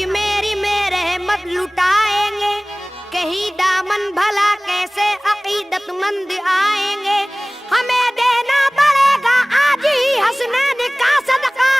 अजमेरी में रहमत लुटाएंगे, कहीं दामन भला कैसे अकीदतमंद आएंगे। हमें देना पड़ेगा आज ही हसनैन का सदका,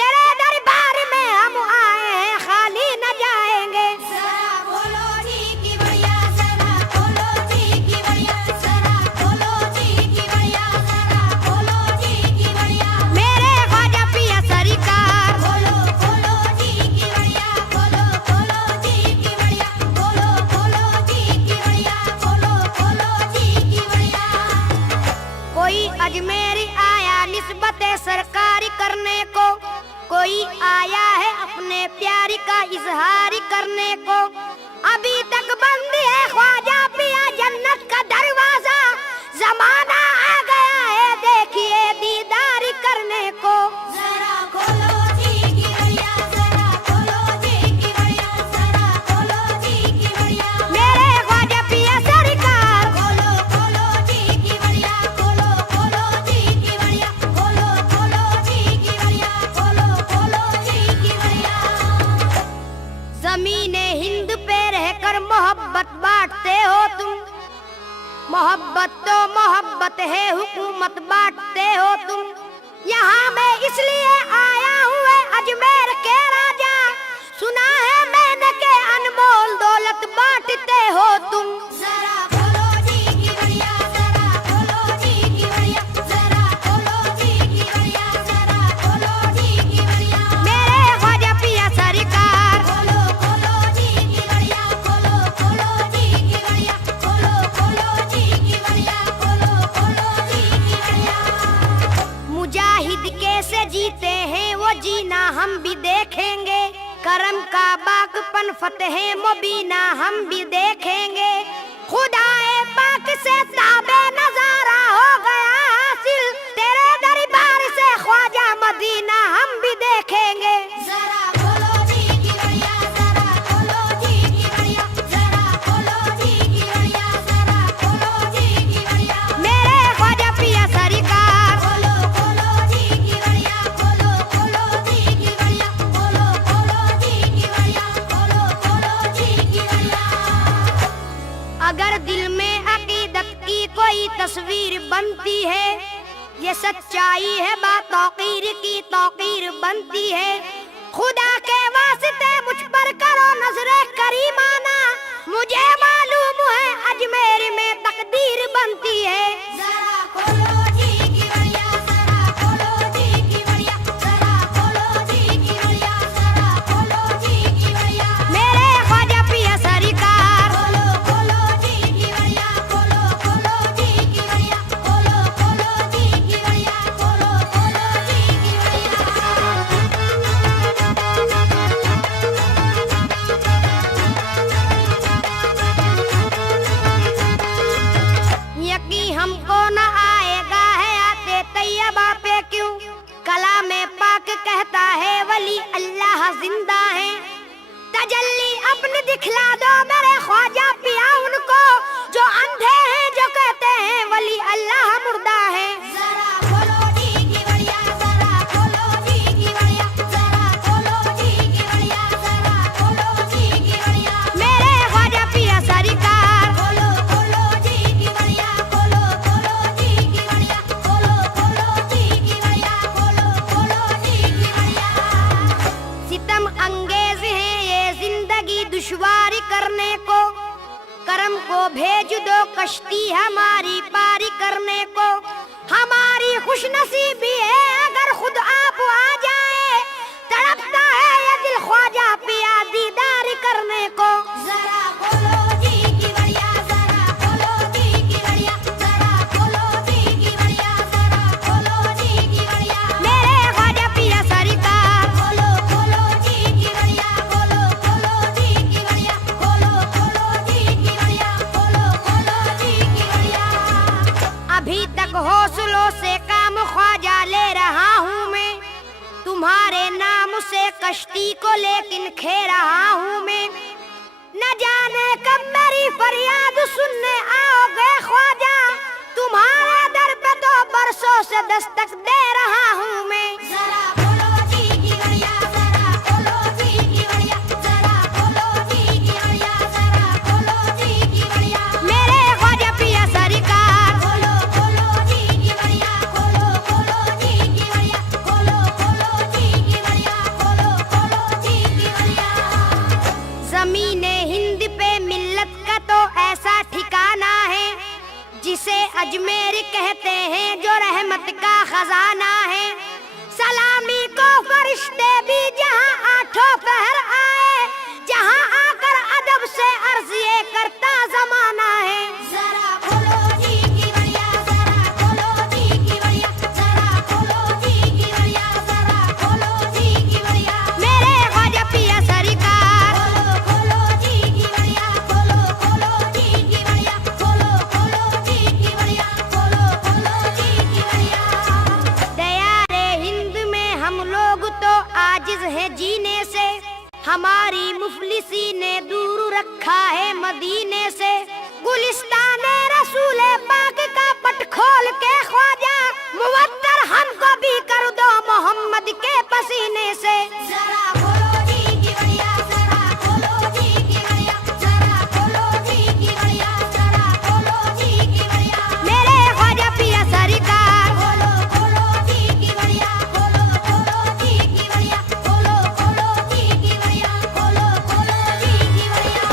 तेरे दरबार में हम आए हैं खाली न जाएंगे। जरा खोलो जी की बढ़िया, जरा खोलो जी की बढ़िया, जरा खोलो जी की बढ़िया, जरा खोलो जी की बढ़िया। मेरे ख्वाजा पिया सरकार खोलो खोलो जी की बढ़िया, खोलो खोलो जी की बढ़िया, खोलो खोलो जी की बढ़िया, खोलो खोलो जी की बढ़िया। कोई अजमेरी आया निस्बत सरकारी करने को, कोई आया है अपने प्यार का इजहार करने को। अभी तक बंद है ख्वाजा पिया जन्नत का दरवाजा, जमाना आ गया है देखिए दीदार करने को। जरा खोलो जी की बढ़िया, जरा खोलो जी की बढ़िया, जरा खोलो जी की बढ़िया। मेरे ख्वाजा पिया सरकार खोलो खोलो जी की बढ़िया, खोलो खोलो जी की बढ़िया, खोलो खोलो जी की बढ़िया, खोलो खोलो जी की बढ़िया। ज़मीने हिंद पे रहकर मोहब्बत बांटते हो तुम, मोहब्बत तो मोहब्बत है हुकूमत बांटते हो तुम। यहाँ मैं इसलिए आया हूँ ऐ अजमेर के राजा, सुना है मैंने के अनमोल दौलत बांटते हो तुम। जरा खोलो जी की बढ़िया, जरा खोलो जी की बढ़िया, जरा खोलो जी की बढ़िया, जरा खोलो जी की बढ़िया। मेरे ख्वाजा पिया सरकार खोलो खोलो जी की बढ़िया, खोलो खोलो जी की बढ़िया, खोलो खोलो जी की बढ़िया, खोलो खोलो जी की बढ़िया। मुजाहिद कैसे जीते हैं वो जीना हम भी देखेंगे, करम का बागपन फतेह मुबीना हम भी देखेंगे। खुदाए पाक से ताबे नजारा हो गया हासिल, तेरे दरबार से ख्वाजा मदीना हम भी देखेंगे। जरा खोलो जी की बढ़िया, जरा खोलो जी की बढ़िया, जरा खोलो जी की बढ़िया, जरा खोलो जी की बढ़िया। मेरे ख्वाजा पिया सरकार खोलो खोलो जी की बढ़िया, खोलो खोलो जी की बढ़िया, खोलो खोलो जी की बढ़िया, खोलो खोलो जी की बढ़िया। अगर दिल में अकीदत की कोई तस्वीर बनती है, ये सच्चाई है बातौकीर की तौकीर बनती है। खुदा के वास्ते मुझ पर करो नजरे करीमाना, मुझे मालूम है अजमेर में तकदीर बनती है। जरा खोलो जी की बढ़िया, जरा खोलो जी की बढ़िया, जरा खोलो जी की बढ़िया, जरा खोलो जी की बढ़िया। मेरे ख्वाजा पिया सरकार खोलो खोलो जी की बढ़िया, खोलो खोलो जी की बढ़िया, खोलो खोलो जी की बढ़िया, खोलो खोलो जी की यकी हमको न आएगा है आते तैयबा पे क्यों, कला में पाक कहता है वली अल्लाह जिंदा है। तजल्ली अपनी दिखला दो मेरे ख्वाजा पिया उनको, जो अंधे हैं जो कहते हैं वली अल्लाह मुर्दा है। जरा खोलो जी की बढ़िया, जरा खोलो जी की बढ़िया, जरा खोलो जी की बढ़िया, जरा खोलो जी की बढ़िया। मेरे ख्वाजा पिया सरकार खोलो खोलो जी की बढ़िया, खोलो खोलो जी की बढ़िया, खोलो खोलो जी की बढ़िया, खोलो खोलो जी की बढ़िया। सितम अंगेज है ये जिंदगी दुश्वारी करने को, करम को भेज दो कश्ती हमारी पारी करने को। हमारी खुशनसीबी है अगर खुद आप आ जाए, तड़पता है ये दिल ख्वाजा पिया दीदार करने को। जरा खोलो जी की बढ़िया, जरा खोलो जी की बढ़िया, जरा खोलो जी की बढ़िया, जरा खोलो जी की बढ़िया। मेरे ख्वाजा पिया सरकार खोलो खोलो जी की बढ़िया, खोलो खोलो जी की बढ़िया, खोलो खोलो जी की बढ़िया, खोलो खोलो जी की बढ़िया। अभी तक हौसलों से काम ख्वाजा ले रहा हूँ मैं, तुम्हारे नाम से कश्ती को लेकिन खे रहा हूँ मैं। न जाने कब मेरी फरियाद सुनने आओगे ख्वाजा, तुम्हारे दर पे तो बरसों से दस्तक दे रहा हूँ मैं। जरा खोलो जी की बढ़िया, जरा खोलो जी की बढ़िया, खजाना है। सलामी को फरिश्ते भी जहां आठों पहर आए, जहां आकर अदब से अर्ज ये करता जमाना है। जरा खोलो जी की बढ़िया, जरा खोलो जी की बढ़िया, जरा खोलो जी की बढ़िया, जरा खोलो जी की बढ़िया। मेरे ख्वाजा पिया सरकार खोलो खोलो जी की बढ़िया, खोलो खोलो जी की बढ़िया, खोलो खोलो जी की बढ़िया, खोलो खोलो जी की बढ़िया। दयारे हिंद में हम लोग तो आजिज है जीने से, हमारी मुफलिसी ने दूर रखा है मदीने से। गुलिस्तान रसूल पाक का पट खोल के ख्वाजा, मुवत्तर हमको भी कर दो मोहम्मद के पसीने से। जरा खोलो जी की बढ़िया, जरा खोलो जी की बढ़िया, जरा खोलो जी की बढ़िया, जरा खोलो जी की बढ़िया। मेरे ख्वाजा पिया सरकार खोलो खोलो जी की बढ़िया, खोलो खोलो जी की बढ़िया, खोलो खोलो जी की बढ़िया, खोलो खोलो जी की बढ़िया।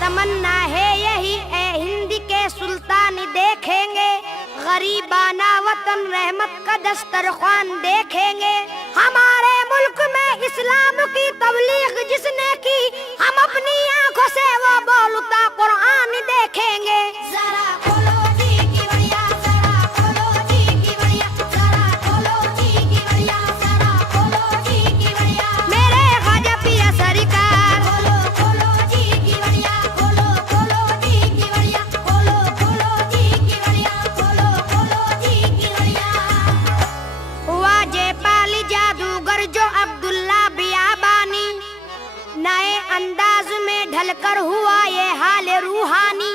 तमन्ना है यही ए हिंद के सुल्तान देखेंगे, गरीबाना वतन रहमत का दस्तरख्वान देखेंगे। हमारे मुल्क में इस्लाम की तबलीग जिसने की, हम अपनी आंखों से वो बोलता कुरान देखेंगे। जरा खोलो जी की बढ़िया, जरा खोलो जी की बढ़िया, जरा खोलो जी की बढ़िया, जरा खोलो जी की बढ़िया। मेरे ख्वाजा पिया सरकार खोलो खोलो जी की बढ़िया, खोलो खोलो जी की बढ़िया, खोलो खोलो जी की बढ़िया, खोलो खोलो जी की बढ़िया। वाजे पाली जादूगर जो अब्दुल्ला बियाबानी, नए अंदाज में ढलकर हुआ ये हाल रूहानी।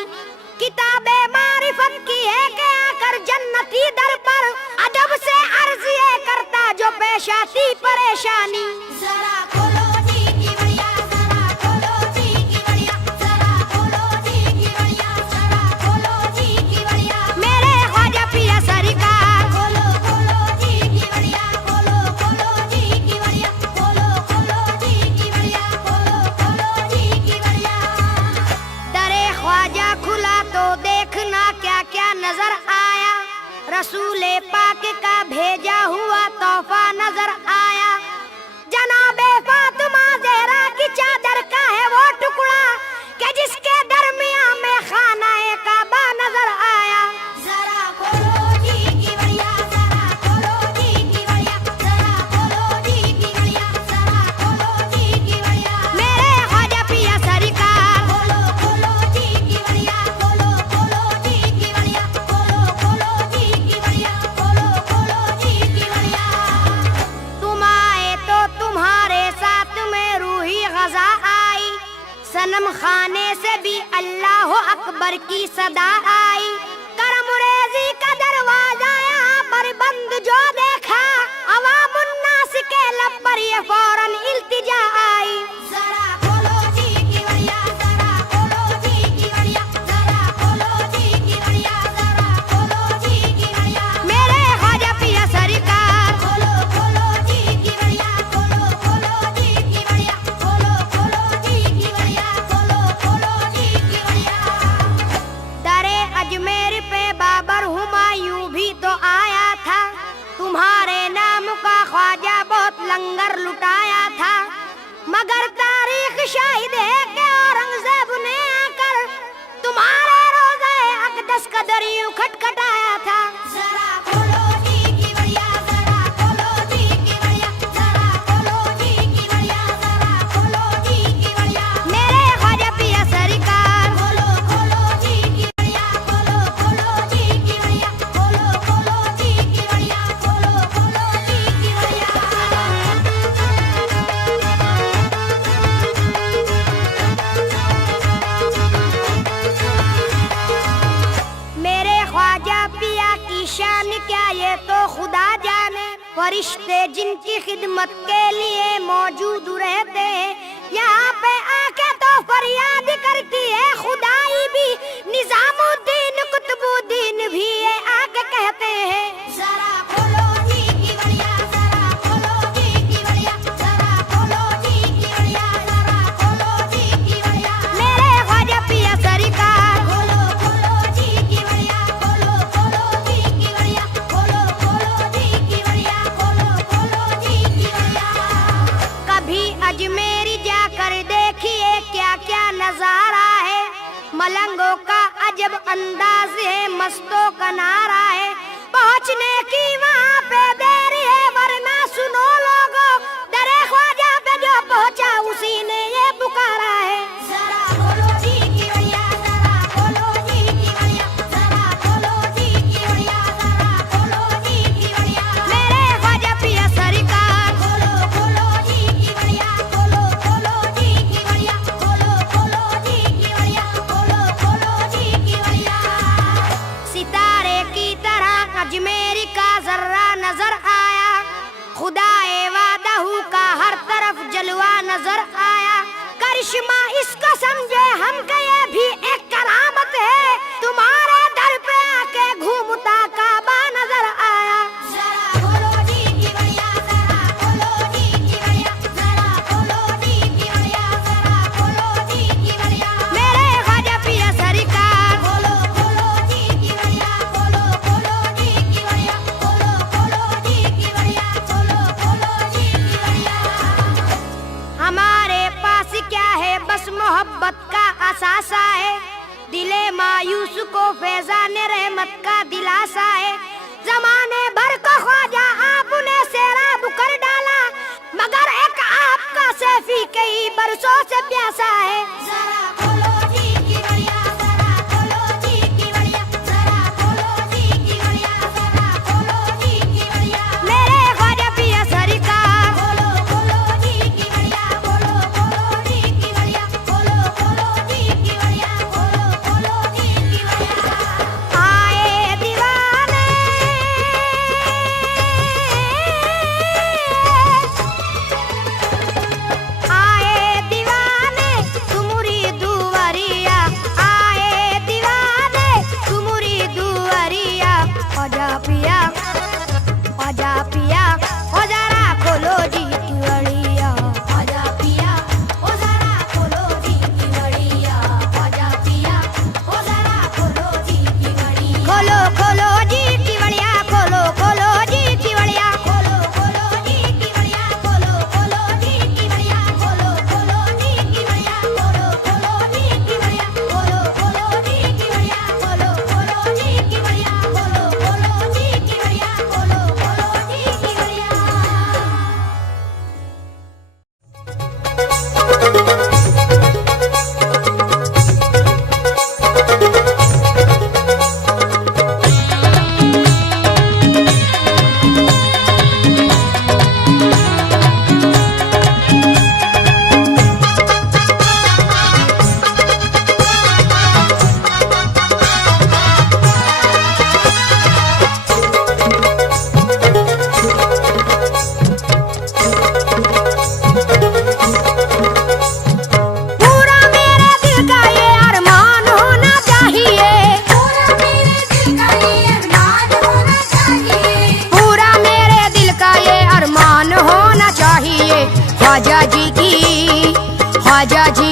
किताबे मारिफत की है कि आकर जन्नती दर पर, अदब से अर्ज ये करता जो पेश आती परेशानी। जरा खोलो जी की बढ़िया, जरा खोलो जी की बढ़िया, जरा खोलो जी की बढ़िया, जरा खोलो जी की बढ़िया। मेरे ख्वाजा पिया सरकार खोलो खोलो जी की बढ़िया, खोलो खोलो जी की बढ़िया, खोलो खोलो जी की बढ़िया, खोलो खोलो जी की बढ़िया। दरे ख्वाजा खुला तो देखना क्या क्या नजर आया, रसूले पाक का भेजा हुआ तोहफा नजर आया। जनाबे फातिमा ज़हरा की चादर का है वो टुकड़ा, कि जिसके दरमियान में खाना-ए काबा नजर आया। जरा खोलो जी की बढ़िया, जरा खोलो जी की बढ़िया, जरा खोलो जी की बढ़िया, जरा खोलो जी की बढ़िया। मेरे ख्वाजा पिया सरकार खोलो खोलो जी की बढ़िया, खोलो खोलो जी की बढ़िया, खोलो खोलो जी की बढ़िया, खोलो खोलो जी की बढ़िया। तुम आए तो तुम्हारे साथ में रूही गजा आई, सनम खाने से भी अल्लाह अकबर की सदा आई। करम रेजी का दरवाजा यहाँ पर बंद जो देखा, अवामुन्नास के लब पर ये फौरन इल्तिजा आई। जरा खोलो जी की बढ़िया, जरा खोलो जी की बढ़िया, जरा खोलो जी की बढ़िया, जरा खोलो जी की बढ़िया। मेरे ख्वाजा पिया सरकार खोलो खोलो जी की बढ़िया, खोलो खोलो जी की बढ़िया, खोलो खोलो जी की बढ़िया, खोलो खोलो जी की बढ़िया। दरे अजमेर पे बाबर हुमायूं भी तो आया था, तुम्हारे नाम का ख्वाजा बहुत लंगर लुटाया था। मगर तारीख शाहिद है कि औरंगजेब ने आकर तुम्हारे रोज़े अक़दस का दरियों खटखटाया था। जरा खोलो जी की बढ़िया, जरा खोलो जी की बढ़िया, जरा खोलो जी की बढ़िया, जरा खोलो जी की बढ़िया। मेरे ख्वाजा पिया सरकार खोलो खोलो जी की बढ़िया, खोलो खोलो जी की बढ़िया, खोलो खोलो जी की बढ़िया, खोलो खोलो जी की बढ़िया। मेरे ख्वाजा पिया की शान क्या ये तो खुदा जाने, फरिश्ते जिनकी खिदमत के लिए मौजूद रहते हैं, यहाँ पे आके तो फरियाद करती है खुदाई भी। निजामुद्दीन कुतुबुद्दीन भी ये आके कहते हैं। जरा खोलो जी की बढ़िया, जरा खोलो जी की बढ़िया, जरा खोलो जी की बढ़िया, जरा खोलो क्या नजारा है, मलंगों का अजब अंदाज है, मस्तों का नारा है। पहुंचने की वहाँ पे देरी है, वरना सुनो लोगों, दरे ख्वाजा पे जो पहुंचा उसी ने ये पुकारा है। जरा बोलो जी की बढ़िया, जरा बोलो जी की बढ़िया, जरा बोलो जी की बढ़िया, जरा बोलो जी की बढ़िया। मेरे ख्वाजा पिया सरकार, बोलो बोलो जी की बढ़िया, बोलो बोलो जी की बढ़िया, बोलो बोलो जी की बढ़िया, बोलो बोलो जी की बढ़िया। सितारे की तरह अजमेरी का जर्रा नजर आया, खुदाए वादाहू का हर तरफ जलवा नजर आया। करिश्मा इसको समझे हम कि ये भी एक करामत है, तुम्हारे दर पे आके घूमता काबा नजर आया। जरा बोलो जी की बढ़िया, जरा बोलो जी की बढ़िया, जरा बोलो जी की बढ़िया, जरा बोलो जी की बढ़िया। मेरे ख्वाजा पिया सरकार, बोलो बोलो जी की बढ़िया, बोलो बोलो जी की बढ़िया, बोलो बोलो जी की बढ़िया, बोलो बोलो जी की बढ़िया। हमारे पास क्या है, बस मोहब्बत का असासा है। दिले मायूस को फैजान रहमत का दिलासा है। जमाने भर को ख्वाजा आपने सैराब कर डाला, मगर एक आपका सैफी कई बरसों से प्यासा है। जरा बोलो जी की बढ़िया, जरा बोलो जी की बढ़िया, जरा बोलो जी की बढ़िया, जरा बोलो जी की बढ़िया। मेरे ख्वाजा पिया सरकार, बोलो बोलो जी की बढ़िया, बोलो बोलो जी की बढ़िया, बोलो बोलो जी की बढ़िया, बोलो बोलो जी की बढ़िया। आए दीवाने, आए दीवाने तुमरी दुआरिया, आए दीवाने तुमरी दुआरिया। ख्वाजा पिया, ख्वाजा पिया, ओ जरा खोलो जी की बड़िया। आजा पिया, ओ जरा खोलो जी की बढ़िया, आजा पिया, ओ जरा खोलो जी की बढ़िया। खोलो खोलो जी की बड़िया, खोलो खोलो जी की बड़िया। खोलो खोलो जी की बढ़िया, खोलो खोलो जी की बढ़िया, खोलो खोलो जी की बढ़िया, खोलो खोलो जी की बढ़िया, खोलो खोलो जी की बढ़िया, खोलो खोलो जी की बढ़िया, खोलो खोलो जी की बढ़िया, खोलो खोलो जी की बढ़िया। पूरा मेरे दिल का ये अरमान होना चाहिए, पूरा मेरे दिल का ये अरमान होना चाहिए, पूरा मेरे दिल का ये अरमान होना चाहिए। ख्वाजा जी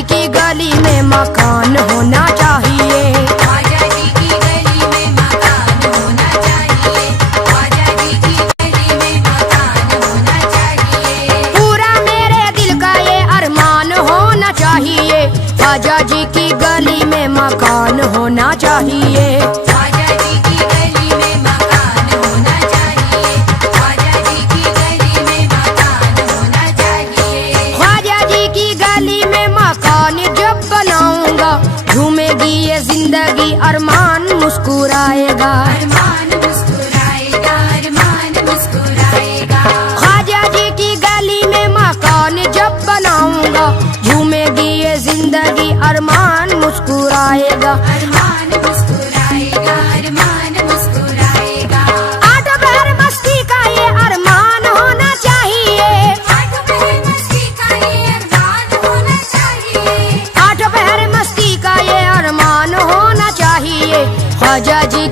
की गली में मकान होना चाहिए। ख्वाजा जी की गली में मकान होना चाहिए, ख्वाजा जी की गली में मकान होना चाहिए। पूरा मेरे दिल का ये अरमान होना चाहिए। ख्वाजा जी की गली में मकान होना चाहिए। ख्वाजा जी की गली में मकान होना चाहिए, ख्वाजा जी की गली में मकान होना चाहिए। ख्वाजा जी की गली में मकान जब बनाऊंगा, झूमेगी ये जिंदगी, अरमान मुस्कुराएगा। अरमान मुस्कुराएगा, अरमान मुस्कुराएगा। ख्वाजा जी की गली में मकान जब बनाऊंगा, झूमेगी ये जिंदगी, अरमान मुस्कुराएगा। अरमान मुस्कुराएगा, अरमान मुस्कुराएगा। आठ पहर मस्ती का ये अरमान होना चाहिए। आठ पहर मस्ती का ये अरमान होना चाहिए, आठ पहर मस्ती का ये अरमान होना चाहिए। ख्वाजा जी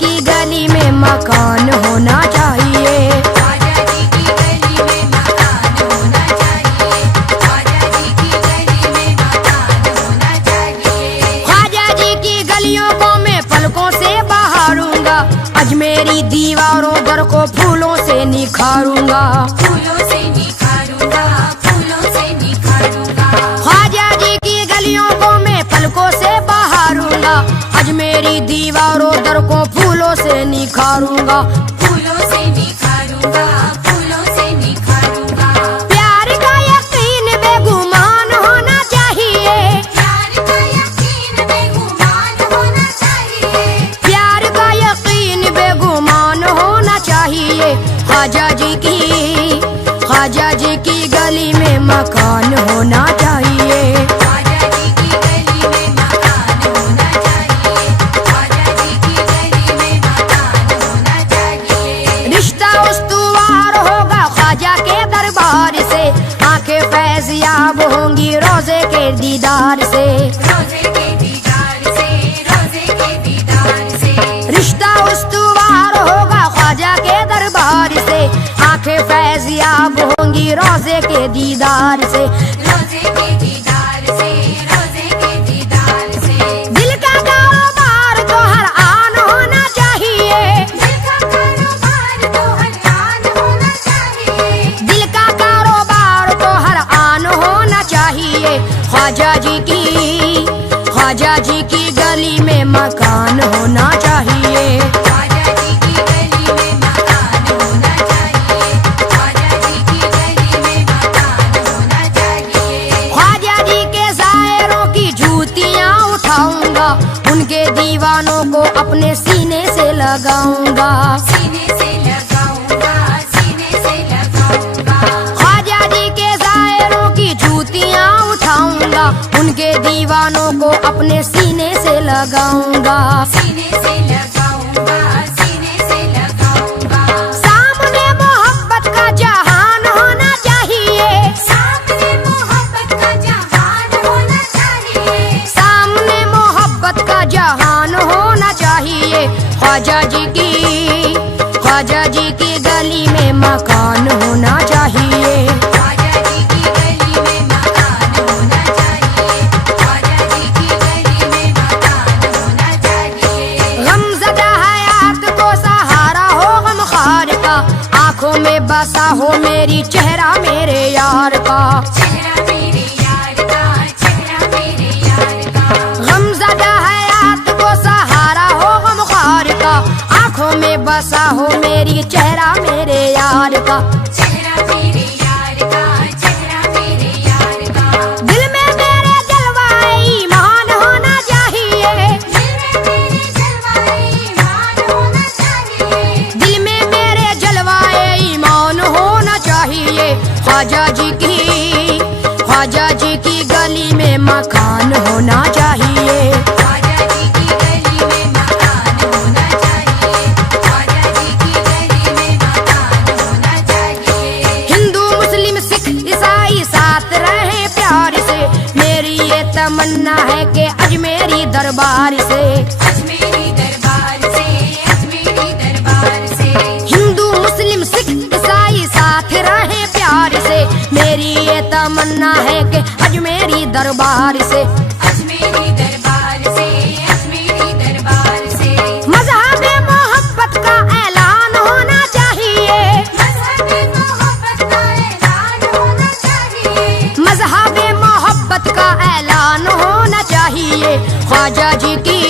की गली में मकान होना चाहिए। ख्वाजा जी की गली में मकान होना चाहिए, ख्वाजा जी की गली में मकान होना चाहिए। ख्वाजा जी की गलियों को मैं पलकों से बहारूंगा, अजमेरी दीवारों दर को फूलों से निखारूंगा। फूलों से निखारूंगा, फूलों से निखारूंगा। निखारूंगा, फूलों से निखारूंगा, फूलों से निखारूंगा। प्यार का यकीन बेगुमान होना चाहिए, प्यार का यकीन बेगुमान होना चाहिए। प्यार का यकीन बेगुमान होना चाहिए। ख्वाजा जी की गली में मकान होना चाहिए, ख्वाजा जी की गली में मकान होना चाहिए, ख्वाजा जी की गली में मकान होना चाहिए। रिश्ता उस्तुवार होगा ख्वाजा के दरबार से, आंखें फैज़याब होंगी रोजे के दीदार से, रोजे के दीदार से, रोजे के दीदार से। रिश्ता उस्तुवार होगा ख्वाजा के दरबार से, आंखें फैज़याब होंगी रोजे के दीदार से, रोजे के दीदार से, रोजे के दीदार से। दिल का कारोबार तो हर आन होना चाहिए, दिल का कारोबार तो हर आन होना चाहिए, दिल का कारोबार तो हर आन होना चाहिए। ख्वाजा जी की गली में मकान होना चाहिए, ख्वाजा जी की गली में मकान होना चाहिए, ख्वाजा जी की गली में मकान होना चाहिए। ख्वाजा जी के शायरों की जूतियाँ उठाऊंगा, उनके दीवानों को अपने सीने से लगाऊंगा, सीने से लगाऊंगा, सीने से लगाऊंगा। ख्वाजा जी के शायरों की जूतियाँ उठाऊंगा, उनके दीवानों को अपने सीने से लगाऊंगा, सीने से लगाऊंगा, सीने से लगाऊंगा। सामने मोहब्बत का जहान होना चाहिए, सामने मोहब्बत का जहान होना चाहिए, सामने मोहब्बत का जहान होना चाहिए। ख्वाजा जी की गली में मकान होना चाहिए, ख्वाजा जी की गली में मकान होना चाहिए, ख्वाजा जी की गली में मकान होना चाहिए। गमज़दा हयात को सहारा हो गमख्वार का, आंखों में बसा हो मेरी चेहरा मेरे यार का, चेहरा मेरे यार का, चेहरा मेरे यार का। गमज़दा हयात को सहारा हो गमख्वार का, आंखों में बसा हो मेरी चेहरा मेरे यार का, चेहरा मेरे यार का, चेहरा मेरे यार का। दिल में मेरे जलवाए ईमान होना चाहिए, दिल में मेरे जलवाए ईमान होना चाहिए, दिल में मेरे जलवाए ईमान होना चाहिए। ख्वाजा जी की गली में मकान होना चाहिए, ख्वाजा जी की गली में मकान होना चाहिए, ख्वाजा जी की गली में मकान होना चाहिए। हिंदू मुस्लिम सिख ईसाई साथ रहे प्यार से, मेरी ये तमन्ना है कि अजमेरी दरबार से, अजमेरी दरबार से, अजमेरी दरबार से। हिंदू मुस्लिम सिख ईसाई साथ रहे प्यार से, मेरी ये तमन्ना है कि अजमेरी दरबार से, अजमेरी दरबार से, अजमेरी दरबार से। मज़हब मोहब्बत का ऐलान होना चाहिए, मज़हब मोहब्बत का ऐलान होना चाहिए, मज़हब मोहब्बत का ऐलान होना चाहिए। ख्वाजा जी की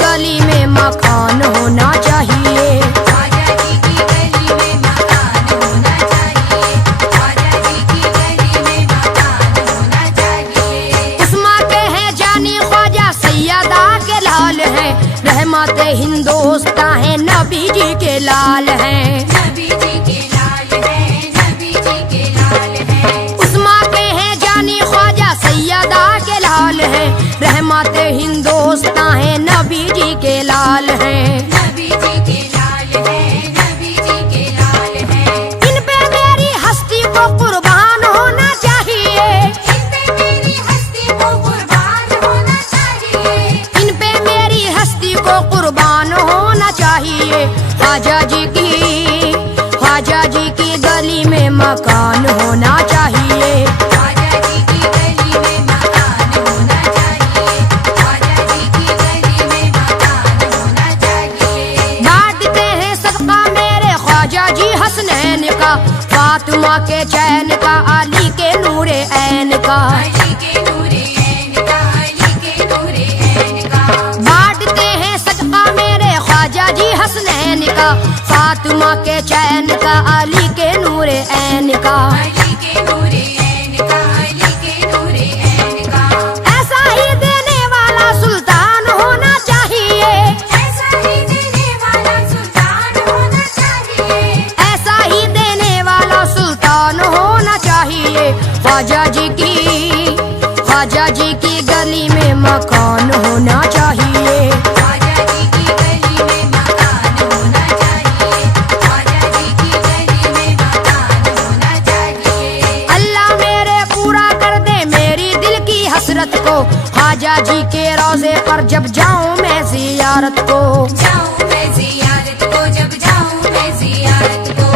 गली में मकान होना चाहिए, ख्वाजा जी की गली में मकान होना चाहिए, ख्वाजा जी की गली में मकान होना चाहिए। उस्मा के हैं जानी ख्वाजा सैयदा के लाल हैं, रहमत हिंदुस्तां है नबी जी के लाल हैं, नबी जी के लाल है, नबी जी के लाल है। उस्मा के हैं जानी ख्वाजा सैयदा के लाल हैं, रहमत हिंदुस्तां है नबी जी के लाल हैं, नबी जी के लाल है, नबी जी के लाल है। इन पे मेरी हस्ती को कुर्बान होना चाहिए, इन पे मेरी हस्ती को कुर्बान होना चाहिए, इन पे मेरी हस्ती को कुर्बान होना चाहिए। ख्वाजा जी की गली में मकान होना चाहिए, ख्वाजा जी की गली में मकान होना चाहिए, ख्वाजा जी की गली में मकान होना चाहिए। बांटते हैं सदका मेरे ख्वाजा जी हसनैन का, फातिमा के चैन का, अली के नूरे ऐन का, अली के नूरे ऐन का, अली के नूरे ऐन का। बांटते हैं सदका मेरे ख्वाजा का, फातिमा के चैन का, अली के नूरे ऐन का, अली के नूरे ऐन का, अली के नूरे ऐन का। ऐसा ही देने वाला सुल्तान होना चाहिए, ऐसा ही देने वाला सुल्तान होना चाहिए, ऐसा ही देने वाला सुल्तान होना चाहिए। ख्वाजा जी की गली में मकान होना चाहिए, ख्वाजा जी की गली में मकान होना चाहिए, ख्वाजा जी की गली में मकान होना चाहिए। अल्लाह मेरे पूरा कर दे मेरी दिल की हसरत को, ख्वाजा जी के रोजे पर जब जाऊं मैं जियारत को, जाऊं मैं जियारत को, जब जाऊं मैं जियारत को।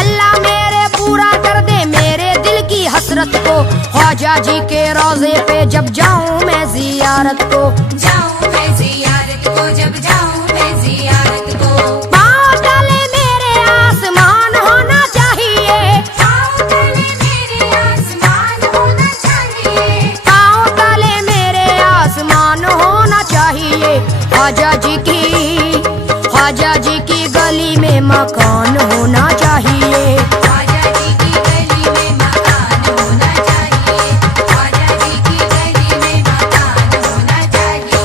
अल्लाह मेरे पूरा कर दे मेरे दिल की हसरत को, ख्वाजा जी के रोजे पे जब जाऊं मैं जियारत को, जाऊं मैं जियारत को, जब जाऊं मैं जियारत को। पाँव तले मेरे आसमान होना चाहिए, पाँव तले मेरे आसमान होना चाहिए, पाँव तले मेरे आसमान होना चाहिए। ख्वाजा जी की गली में मकान होना चाहिए, ख्वाजा जी की गली में मकान होना चाहिए, ख्वाजा जी की गली में मकान होना चाहिए।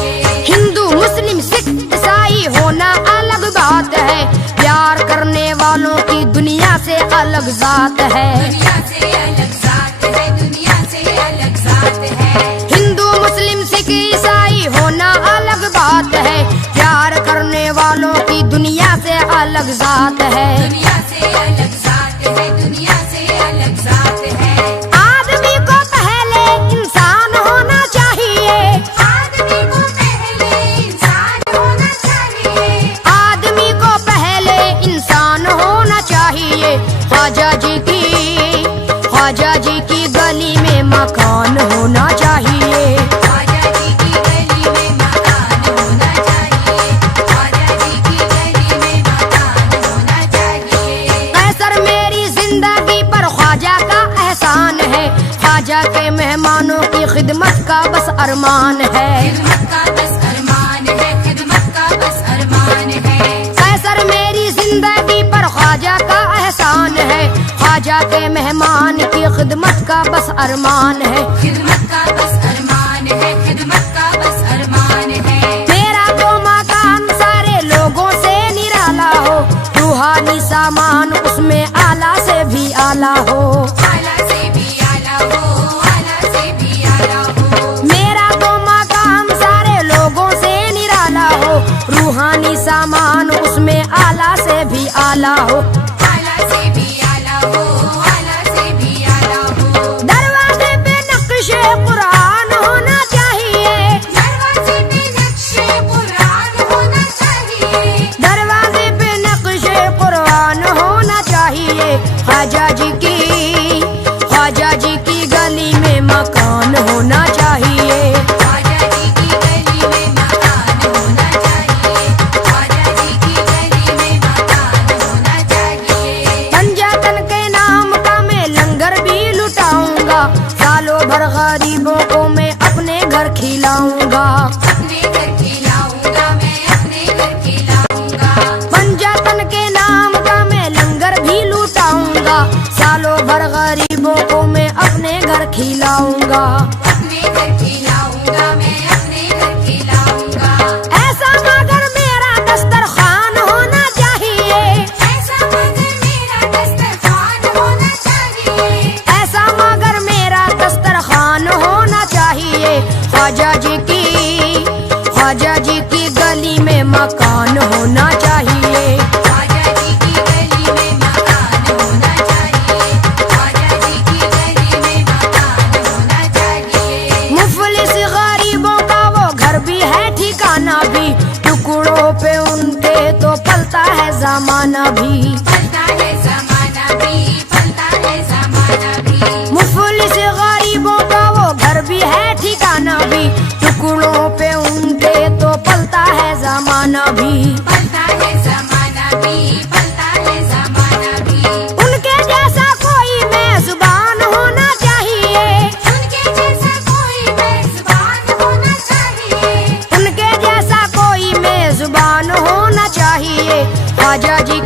हिंदू मुस्लिम सिख ईसाई होना अलग बात है, प्यार करने वालों की दुनिया से अलग जात है, दुनिया से अलग जात है, दुनिया से अलग जात है। हिंदू मुस्लिम सिख ईसाई होना अलग बात है, प्यार करने वालों की दुनिया से अलग जात है, दुनिया से अलग जात है, दुनिया से अलग जात है। आदमी को पहले इंसान होना चाहिए, आदमी को पहले इंसान होना चाहिए, आदमी को पहले इंसान होना चाहिए। ख्वाजा जी की गली में मकान होना चाहिए, ख्वाजा जी की गली में मकान होना चाहिए, ख्वाजा जी की गली में मकान होना चाहिए। कैसर मेरी जिंदगी पर ख्वाजा का एहसान है, ख्वाजा के मेहमानों की खिदमत का बस अरमान है, खिदमत का बस अरमान है, खिदमत का बस अरमान है। कैसर मेरी जिंदगी पर ख्वाजा का एहसान है, ख्वाजा के मेहमान की खिदमत का बस अरमान है, खिदमत का बस अरमान है, खिदमत का बस अरमान है। मेरा तो मकान सारे लोगों से निराला हो, रूहानी सामान उसमें आला से भी आला हो, आला से भी आला हो, आला से भी आला हो। मेरा तो मकान सारे लोगों से निराला हो, रूहानी सामान उसमें आला से भी आला हो, आला से भी आला हो, आला से भी आला हो। दरवाजे पे नक्शे कुरान होना चाहिए, दरवाजे पे नक्शे कुरान होना चाहिए, दरवाजे पे नक्शे कुरान होना चाहिए। ख्वाजा जी की गली में मकान होना चाहिए, ख्वाजा जी की गली में मकान होना चाहिए, ख्वाजा जी की गली में मकान होना चाहिए। पंजातन के नाम का मैं लंगर भी लुटाऊंगा, सालों भर गरीबों को मैं अपने घर खिलाऊंगा, अपने घर खिलाऊंगा, मैं अपने घर खिलाऊंगा। पंजातन के नाम का मैं लंगर भी लुटाऊंगा, सालों भर गरीबों को मैं अपने घर खिलाऊंगा, अपने घर खिलाऊंगा, मैं अपने घर खिलाऊंगा। ऐसा मगर मेरा दस्तरखान होना चाहिए, ऐसा मगर मेरा दस्तरखान होना चाहिए, ऐसा मगर मेरा दस्तरखान होना चाहिए। ख्वाजा जी की गली में मकान होना चाहिए, ख्वाजा जी की गली में मकान होना चाहिए, ख्वाजा जी की गली में मकान होना चाहिए। मुफलिस गरीबों का वो घर भी है ठिकाना भी, टुकड़ों पे उनके तो पलता है जमाना भी, पलता है ज़माना भी, पलता है ज़माना भी। मुफलिस गरीबों का वो घर भी है ठिकाना भी, टुकड़ों पे उनके तो पलता है जमाना भी, पलता है ज़माना भी, पलता है ज़माना भी। उनके जैसा कोई मेजबान होना चाहिए, उनके जैसा कोई मेज़बान होना चाहिए, उनके जैसा कोई मेजबान होना चाहिए। ख्वाजा जी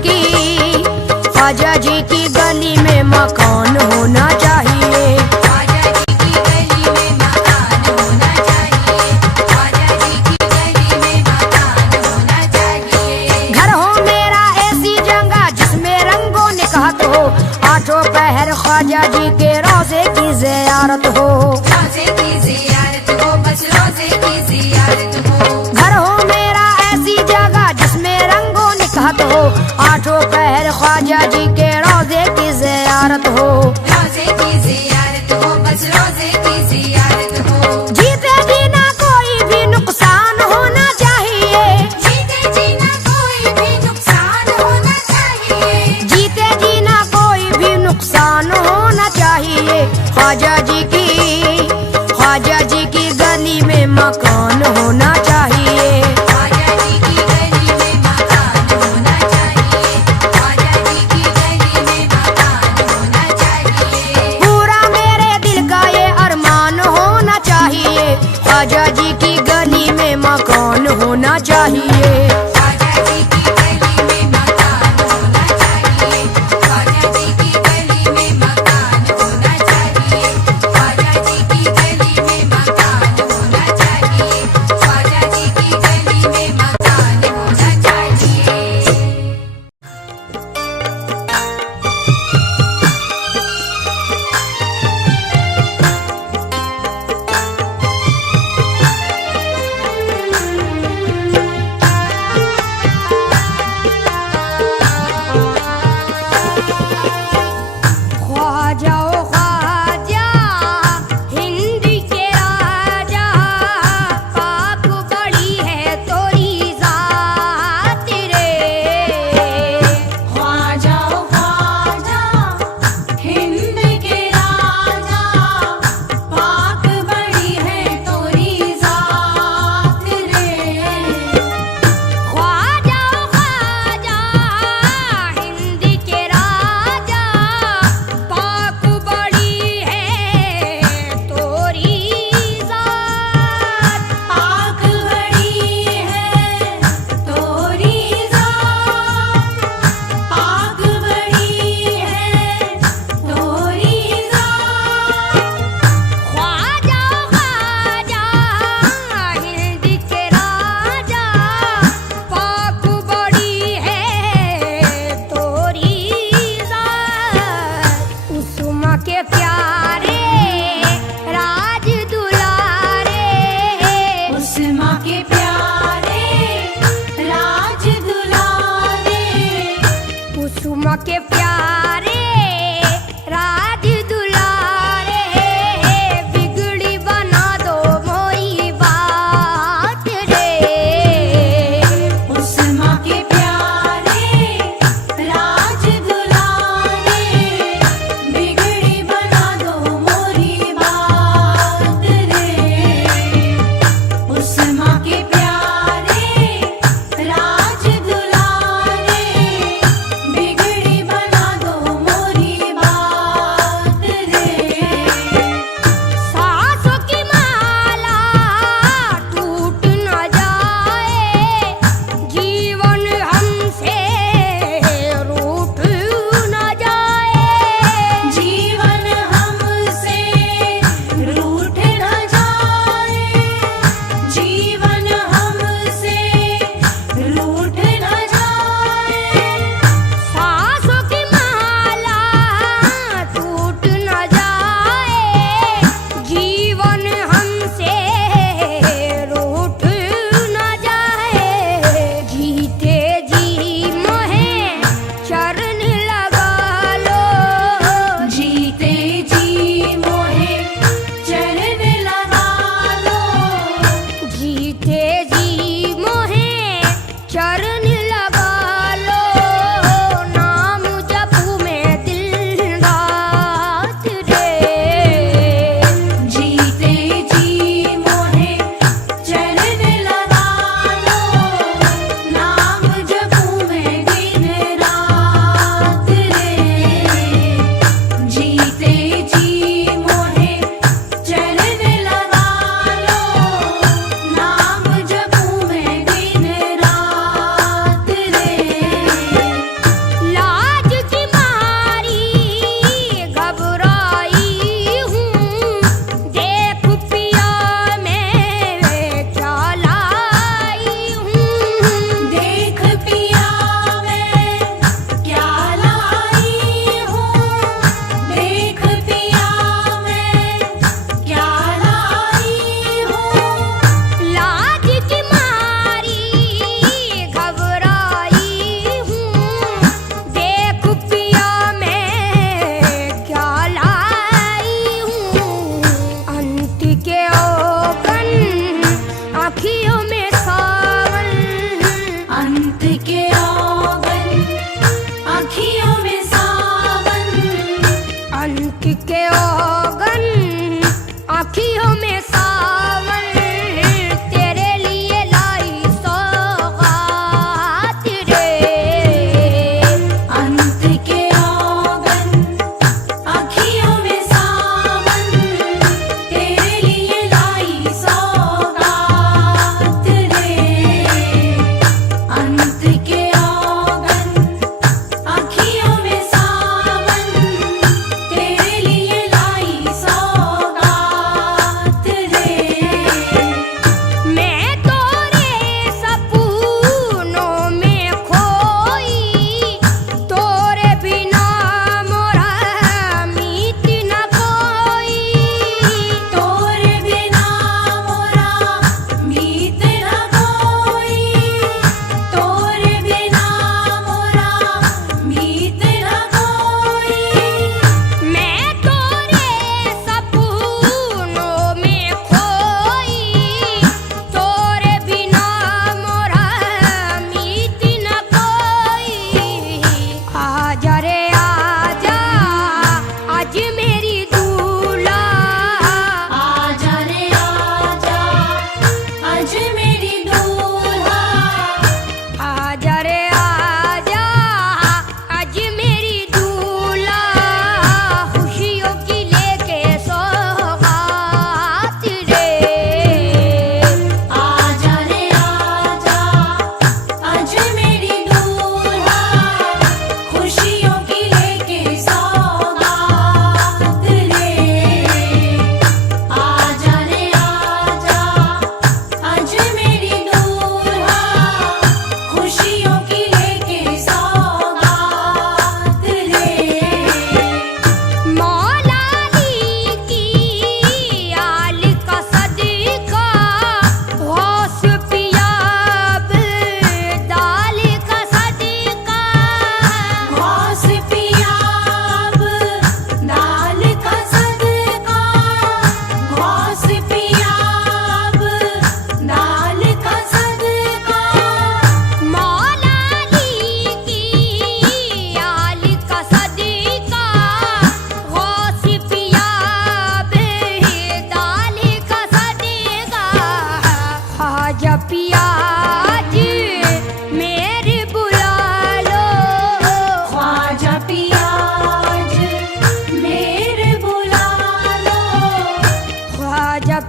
के रोजे की ज़ियारत हो, रोजे की ज़ियारत हो, बस रोजे की ज़ियारत हो। घर हो मेरा ऐसी जगह जिसमें रंगो निकहत हो, आठों पहर ख्वाजा जी के रोजे की ज़ियारत हो, रोजे की ज़ियारत हो, बस रोजे की ज़ियारत हो। जीते जीना कोई भी नुकसान होना चाहिए, जीते जीना कोई भी नुकसान होना चाहिए, जीते जीना कोई भी नुकसान होना चाहिए। ख्वाजा जी की गली में मकान होना चाहिए, ख्वाजा जी की गली में मकान होना चाहिए, ख्वाजा जी की गली में मकान होना चाहिए। पूरा मेरे दिल का ये अरमान होना चाहिए, ख्वाजा जी की गली में मकान होना चाहिए। ख्वाजा जी की गली में मकान होना चाहिए, ख्वाजा जी की गली में मकान होना चाहिए, ख्वाजा जी की गली में मकान होना चाहिए, ख्वाजा जी की गली में मकान होना चाहिए।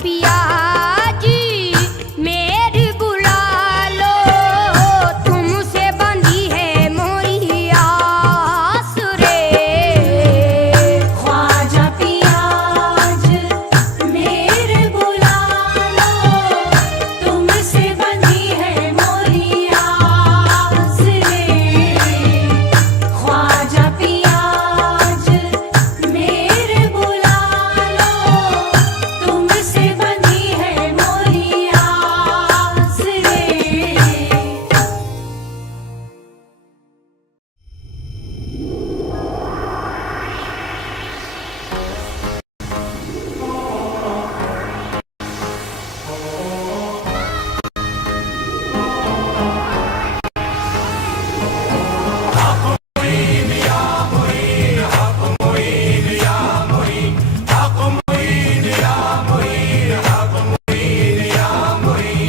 पिया जी मेरी बुला लो, तुमसे बंधी है मोरी आस रे। ख्वाजा पियाज मेरे बुला लो, तुमसे बंधी है मोरी आस रे। ख्वाजा पियाज मेरे बुला लो, तुमसे बंधी है मोरी आस रे।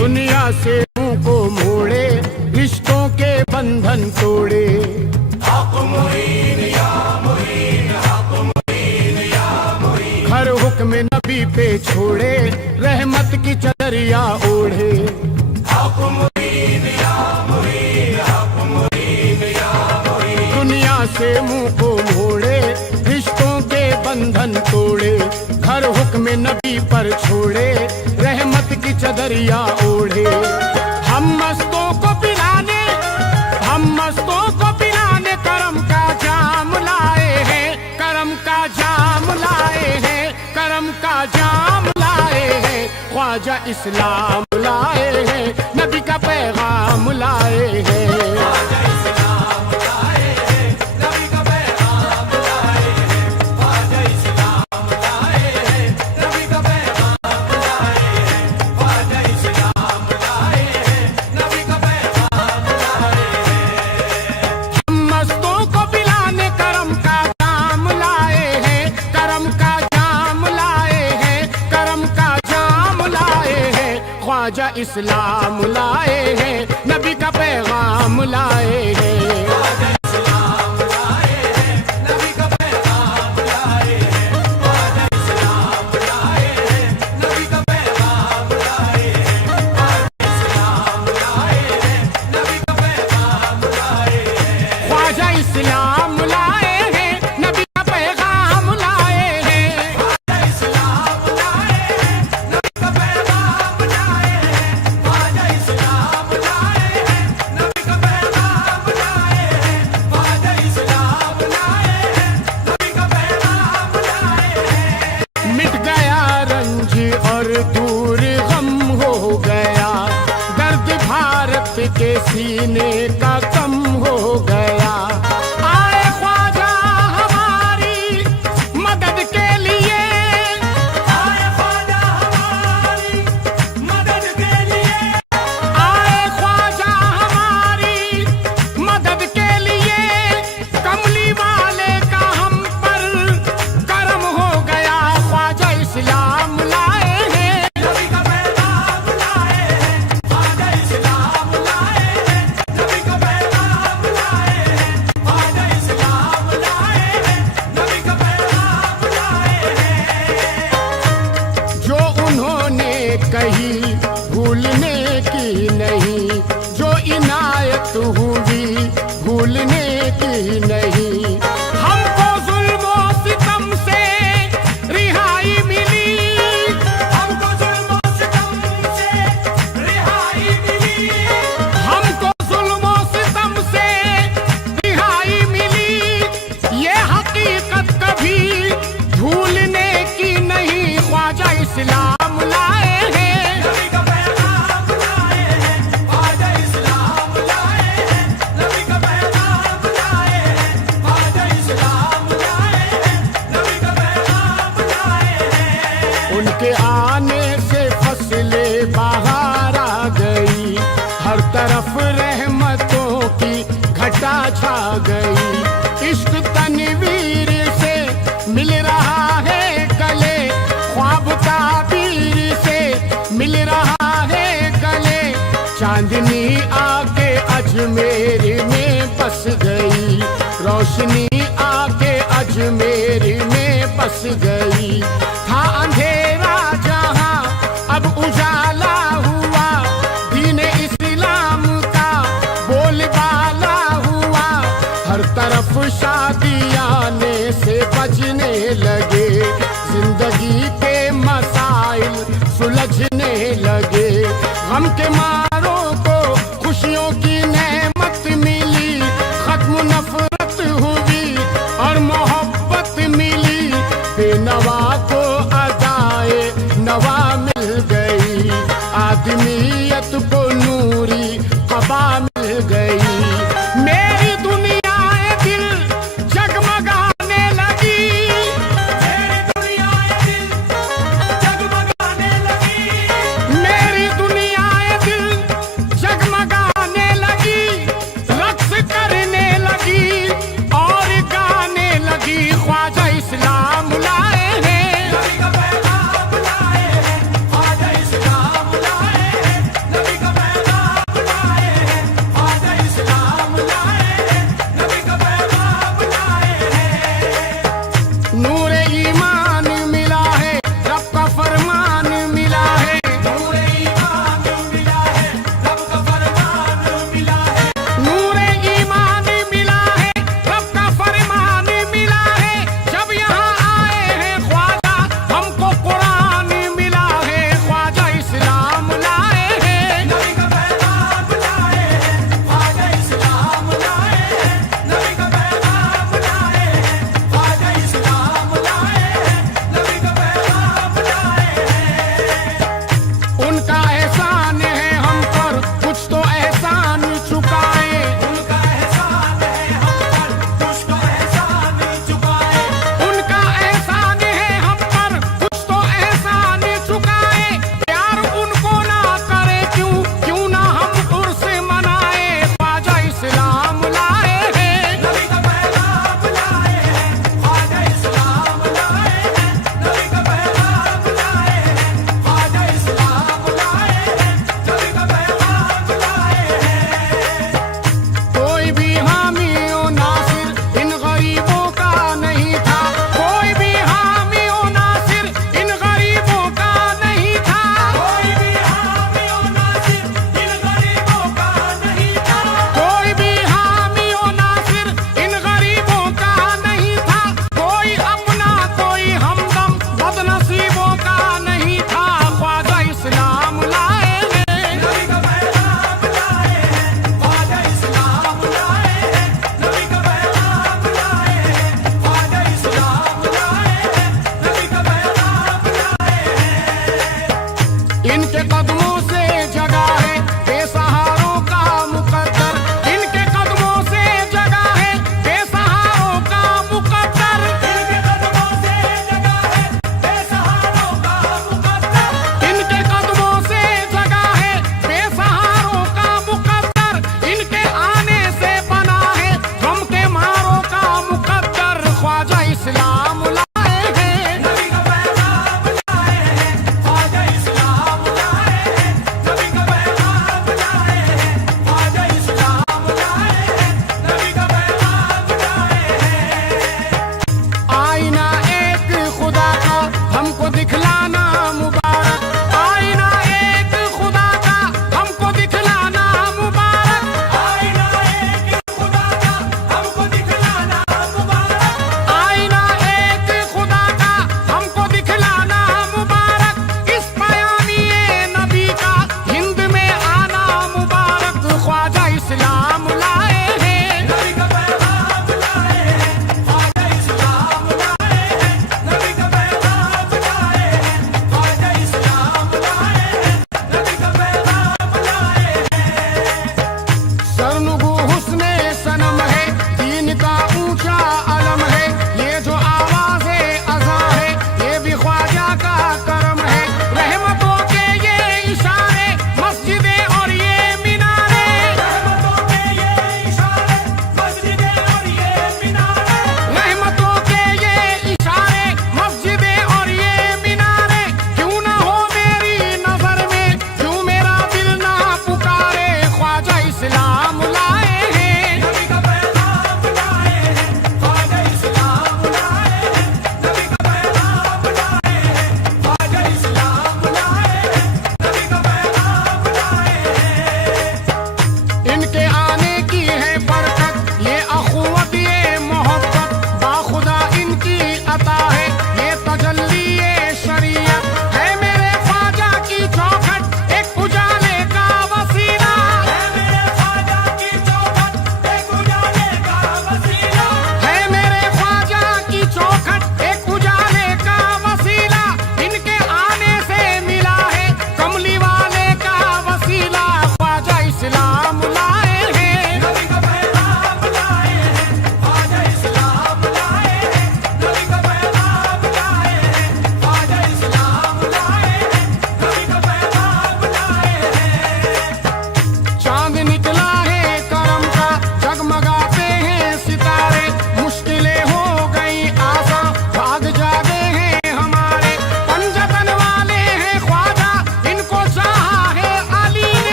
दुनिया से मुंह को मोड़े, रिश्तों के बंधन तोड़े। हर हुक्म नबी पे छोड़े, रहमत की चदरिया ओढ़े। दुनिया से मुंह को मोड़े, रिश्तों के बंधन तोड़े। हर हुक्म नबी पर छोड़े, रहमत की चदरिया ओढ़े। हम मस्तों को पिलाने करम का जाम लाए हैं, करम का जाम लाए हैं, करम का जाम लाए हैं। ख्वाजा इस्लाम लाए हैं, नबी का पैगाम लाए हैं। मस्तों को पिलाने करम का जाम लाए हैं, करम का जाम लाए हैं, करम का जाम लाए हैं। ख्वाजा इस्लाम लाए हैं, नबी का पैगाम लाए हैं। ख्वाजा इस्लाम लाए हैं, नबी का पैगाम लाए हैं। मिट गया रंज और दूर गम हो गया, दर्द भारत के सीने का कम हो गया। आए ख्वाजा हमारी मदद के लिए, आए ख्वाजा हमारी मदद के लिए, आए ख्वाजा हमारी मदद के लिए। कमली वाले का हम पर करम हो गया। ख्वाजा इस्लाम लाए हैं, नबी का पैगाम लाए हैं। ख्वाजा इस्लाम लाए हैं, नबी का पैगाम लाए हैं। ख्वाजा इस्लाम लाए हैं, नबी का पैगाम लाए हैं। जो उन्होंने कही भूलने की नहीं, जो इनायत हुई भूलने की नहीं। हमको जुल्मो सितम से रिहाई मिली, हमको जुल्मो सितम से रिहाई मिली, हमको जुल्मो सितम से रिहाई मिली। ये हकीकत कभी भूलने की नहीं। ख्वाजा इस्लाम लाए हैं, नबी का पैगाम लाए हैं। ख्वाजा इस्लाम लाए हैं, नबी का पैगाम लाए हैं। ख्वाजा इस्लाम लाए हैं, नबी का पैगाम लाए हैं। उनके आने से फसले बाहर आ गई, हर तरफ रहमतों की घटा छा गई। इश्क तनवीर से मिल रहा है गले, ख्वाब ताबीर से मिल रहा है गले। चांदनी आके अजमेर में बस गई, रोशनी आके अजमेर में बस गई। था अंधेरा जहां सुलझने लगे। गम के मारों को खुशियों की नेमत मिली, खत्म नफरत हुई और मोहब्बत मिली। बेनवा को अदाए नवा मिल गई, आदमियत को नूरी कबा मिल गई। मेरी दुनियाए दिल जगमगाने लगी, मेरी दुनियाए दिल जगमगाने लगी, मेरी दुनियाए दिल जगमगाने लगी। रक्स करने लगी और गाने लगी। ख्वाजा इस्लाम लाए हैं, नबी का पैगाम लाए हैं। ख्वाजा इस्लाम लाए हैं, नबी का पैगाम लाए हैं। ख्वाजा इस्लाम लाए हैं, नबी का पैगाम लाए हैं। नूरे ईमान मिला है, रब का फरमान मिला है। नूरे ईमान मिला है, रब का फरमान मिला है। नूरे ईमान मिला है, रब का फरमान मिला है। जब यहाँ आए हैं ख्वाजा, हमको कुरान मिला है। ख्वाजा इस्लाम लाए हैं, नबी का पैगाम लाए हैं। ख्वाजा इस्लाम लाए हैं, नबी का पैगाम लाए हैं। ख्वाजा इस्लाम लाए हैं, नबी का पैगाम लाए हैं। उनका एहसान है हम पर, कुछ तो एहसान चुकाए। उनका एहसान है हम पर, कुछ तो एहसान चुकाए। उनका एहसान है हम पर, कुछ तो एहसान चुकाए। प्यार उनको ना करे क्यों, क्यों ना हम उर्स मनाए। ख्वाजा इस्लाम लाए हैं, नबी का पैगाम लाए हैं। ख्वाजा इस्लाम लाए हैं, नबी का पैगाम लाए हैं। ख्वाजा इस्लाम लाए हैं, नबी का पैगाम लाए हैं। कोई भी हामी और नासिर इन गरीबों का नहीं था। कोई भी हामी और नासिर इन गरीबों का नहीं था। कोई भी हामी और नासिर इन गरीबों का नहीं था। कोई भी हामी और नासिर इन गरीबों का नहीं था। कोई अपना कोई हमदम बदनसीबों का नहीं था। ख्वाजा इस्लाम लाए हैं, नबी का पैगाम लाए हैं। ख्वाजा इस्लाम लाए हैं, नबी का पैगाम लाए हैं। ख्वाजा इस्लाम लाए हैं, नबी का पैगाम लाए हैं। इनके कदमों से जगा है बेसहारों का मुकद्दर। इनके कदमों से जगा है बेसहारों का मुकद्दर। इनके कदमों से जगा है बेसहारों का मुकद्दर। इनके कदमों से जगा है बेसहारों का मुकद्दर। इनके आने से बना है गम के मारों का मुकद्दर। ख्वाजा इस्लाम लाए हैं, नबी का पैगाम लाए हैं। ख्वाजा इस्लाम लाए हैं,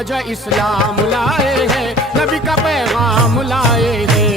ख्वाजा इस्लाम लाए हैं, नबी का पैगाम लाए हैं।